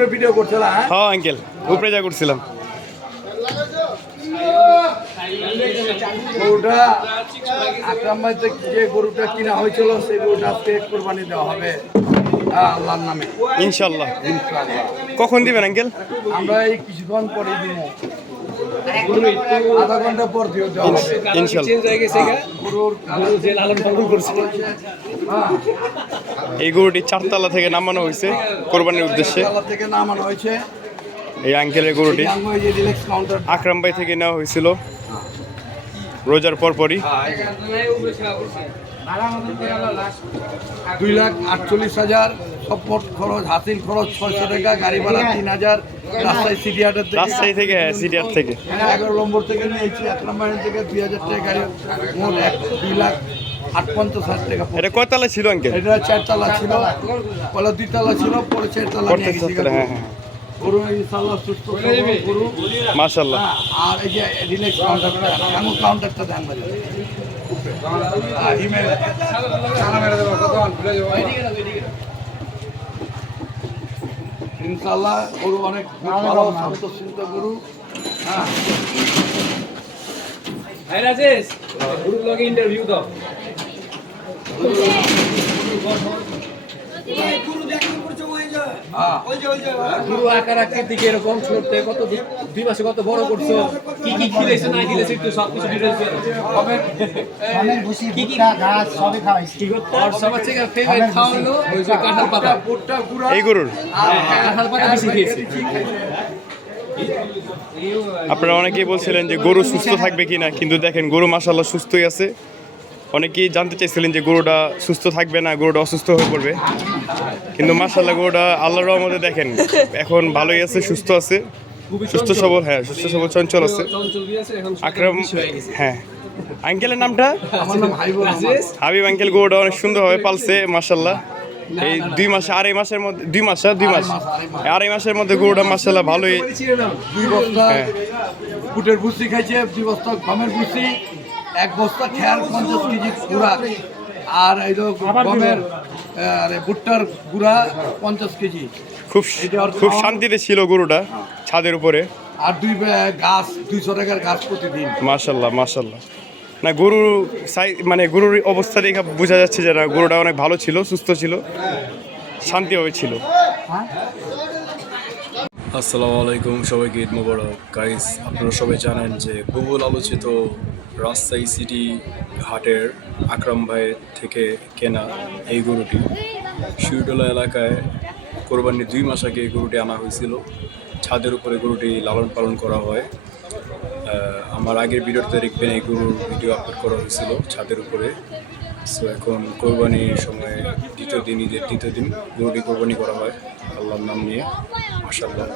উপরে ভিডিও করছিলাম। হ্যাঁ আঙ্কেল উপরে যা করছিলাম। গরুটা আকরাম ভাই থেকে যে গরুটা কিনা হয়েছিল সেই গরুটা আজকে কোরবানি দেওয়া হবে আল্লাহর নামে ইনশাল্লাহ। ইনশাআল্লাহ। কখন দিবেন আঙ্কেল? আমরা এই কিছুক্ষণ পরে দিব, আধা ঘন্টা পর দিয়ে দেওয়া হবে। গরুর এই গরুটি 4 তলা থেকে নামানো হয়েছে কোরবানির উদ্দেশ্যে। তলা থেকে নামানো হয়েছে। এই আঙ্কেলের গরুটি এই যে রিল্যাক্স কাউন্টার আকরাম ভাই থেকে নেওয়া হয়েছিল রোজার পরপরই। 2,48,000 সব মোট খরচ, হাসিল খরচ 600 টাকা, গাড়ি ভাড়া 3,000, রাজশাহী সিটি হাটের থেকে, রাজশাহী থেকে, হ্যাঁ সিটিআর থেকে 11 নম্বর থেকে নিয়েছি, 1 নম্বর থেকে 2,000 টাকা গাড়ি, মোট 2,58,000 টাকা। এটা কয় তলা ছিল আঙ্কেল? এটা 4 তলা ছিল, পরে 2 তলা ছিল, পরে 4 তলা নিয়ে গেছি। হ্যাঁ হ্যাঁ গরু ইনশাআল্লাহ সুস্থ সবল গরু। মাশাআল্লাহ। আর এই যে রিল্যাক্স কাউন্টারটা, এমন কাউন্টারটা দেন ভাই। ইমেল ইনশাআল্লাহ গরু অনেক ভালো শান্তশিষ্ট গরু। হ্যাঁ ভাই রাজেশ গরুর লগে ইন্টারভিউ দাও। গুরু আকার আকৃতি কি এরকম ছোট, কত 2 মাসে কত বড় করছো, কি কি খিলাইছো না খিলাইছো একটু সব কিছু ডিটেইলস কি কি ঘাস সবই খাওয়াইছি। কি করতে আর সবার থেকে ফেভারিট খাওয়ালো ওই যে কাঁঠাল পাতা। পুট্টা গুড়া এই গরুর কাঁঠাল পাতা বেশি খেয়েছি। আপনারা অনেকেই বলছিলেন যে গরু সুস্থ থাকবে কিনা, কিন্তু দেখেন গরু মাশাআল্লাহ সুস্থই আছে। অনেকেই জানতে চাইছিলেন যে গরুটা সুস্থ থাকবে না, গরুটা অসুস্থ হয়ে পড়বে, কিন্তু মাশাআল্লাহ গরুটা আল্লাহর রহমতে দেখেন এখন ভালোই আছে, সুস্থ আছে, সুস্থ সবল। হ্যাঁ সুস্থ সবল চঞ্চল আছে আকরাম। হ্যাঁ আঙ্কেলের নামটা আমার নাম হাবিবুর রহমান। হাবিব আঙ্কেল গরুটা অনেক সুন্দরভাবে পালছে মাশাআল্লাহ। এই 2 মাসে, 2.5 মাসের মধ্যে, 2 মাস 2.5 মাসের মধ্যে গরুটা মাশাআল্লাহ ভালোই। 2 বস্তা হ্যাঁ। পুটের ভুসি খাইছে, 2 বস্তা গমের ভুসি, 1 বস্তা খেয়ার 50 কেজি গুঁড়া, আর এই যে গমের ভুট্টার গুঁড়া 50 কেজি। খুব খুব শান্তিতে ছিল গরুটা ছাদের উপরে। আর 2 গাছ 200 টাকার গাছ প্রতিদিন। মাশাআল্লাহ মাশাআল্লাহ। না গরুর মানে গরুর অবস্থা দেখে বোঝা যাচ্ছে যে না গরুটা অনেক ভালো ছিল, সুস্থ ছিল, শান্তিভাবে ছিল। আসসালামু আলাইকুম, সবাইকে ঈদ মোবারক। গাইস আপনারা সবাই জানেন যে বহুল আলোচিত রাজশাহী সিটি হাটের আকরাম ভাই থেকে কেনা এই গরুটি শিউডলা এলাকায় কোরবানির 2 মাস আগে এই গরুটি আনা হয়েছিল। ছাদের উপরে গরুটি লালন পালন করা হয়। আমার আগের ভিডিওতে দেখবেন এই গরুর ভিডিও আপলোড করা হয়েছিল ছাদের উপরে। সো এখন কোরবানির সময় দ্বিতীয় দিন, ঈদের দ্বিতীয় দিন গরুটি কোরবানি করা হয় আল্লাহর নাম নিয়ে মাশাআল্লাহ।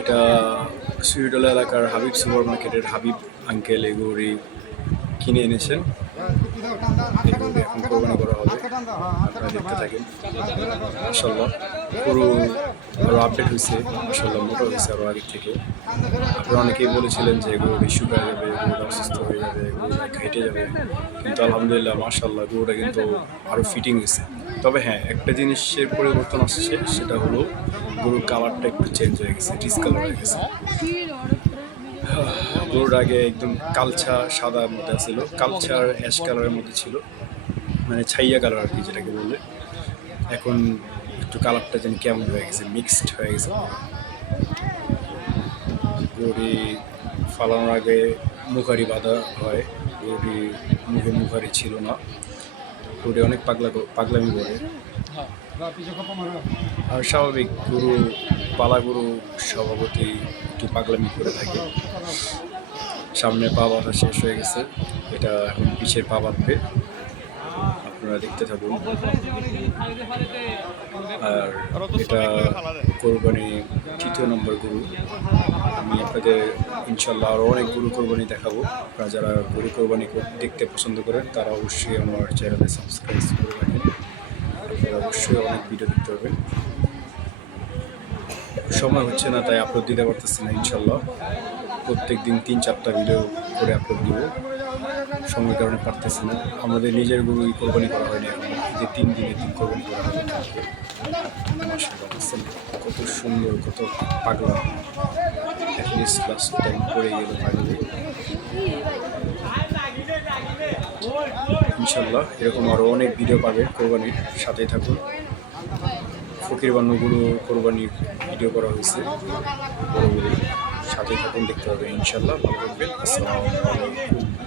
এটা সুইডলা এলাকার হাবিব সুপার মার্কেটের হাবিব আঙ্কেল এই গরুটি কিনে এনেছেন। এই গরুটি এখন কোরবানি করা হবে, আপনারা দেখতে থাকেন মাশাআল্লাহ। গরু আরও আপডেট হয়েছে মাশাআল্লাহ, মোটা হয়েছে আরও আগের থেকে। আপনারা অনেকেই বলেছিলেন যে গরুটি শুকায় যাবে, গরুটা অসুস্থ হয়ে যাবে, গরুটা ঘেটে যাবে, কিন্তু আলহামদুলিল্লাহ মাশাআল্লাহ গরুটা কিন্তু আরও ফিটিং হয়েছে। তবে হ্যাঁ একটা জিনিসের পরিবর্তন আসছে, সেটা হলো গরুর কালারটা একটু চেঞ্জ হয়ে গেছে, ডিসকালার হয়ে গেছে। গরুর আগে একদম কালচা সাদার মধ্যে ছিল, কালচার অ্যাশ কালারের মধ্যে ছিল, মানে ছাইয়া কালার আর কি যেটাকে বলে। এখন একটু কালারটা যেন কেমন হয়ে গেছে, মিক্সড হয়ে গেছে। গরুটি ফালানোর আগে মুখারি বাঁধা হয়, গরুটি মুখে মুখারি ছিল না। গরুটি অনেক পাগলামি করে, আর স্বাভাবিক গরু পালা গরু স্বভাবতই একটু পাগলামি করে থাকে। সামনে পা বাঁধা শেষ হয়ে গেছে, এটা এখন পিছের পা বাঁধবে, আপনারা দেখতে থাকুন। আর এটা কোরবানি 3য় নম্বর গরু। আমি আপনাদের ইনশাল্লাহ আরও অনেক গরু কোরবানি দেখাবো। আপনারা যারা গরু কোরবানি দেখতে পছন্দ করেন তারা অবশ্যই আমার চ্যানেলে সাবস্ক্রাইব করে রাখেন, আপনারা অবশ্যই অনেক ভিডিও দেখতে পাবেন। সময় হচ্ছে না তাই আপলোড দিতে পারতেছি না, ইনশাল্লাহ প্রত্যেক দিন 3-4টা ভিডিও করে আপলোড দিব। সময়ের কারণে পারতেছি না। আমাদের নিজের গরুই কোরবানি করা হয়নি এখন, ঈদের 3 দিনের দিন কোরবানি করা হবে। মাশাআল্লাহ, দেখছেন কত সুন্দর, কত পাগলা। অ্যাটলিস্ট লাস্ট টাইম পড়ে গেল ফাইনালি। ইনশাল্লাহ এরকম আরও অনেক ভিডিও পাবেন, কোরবানির সাথেই থাকুন। ফকির বান্নুগুলো কোরবানির ভিডিও করা হয়েছে, বড় বড়, সাথেই থাকুন, দেখতে পাবেন ইনশাল্লাহ। ভালো থাকবেন, আসসালামু আলাইকুম।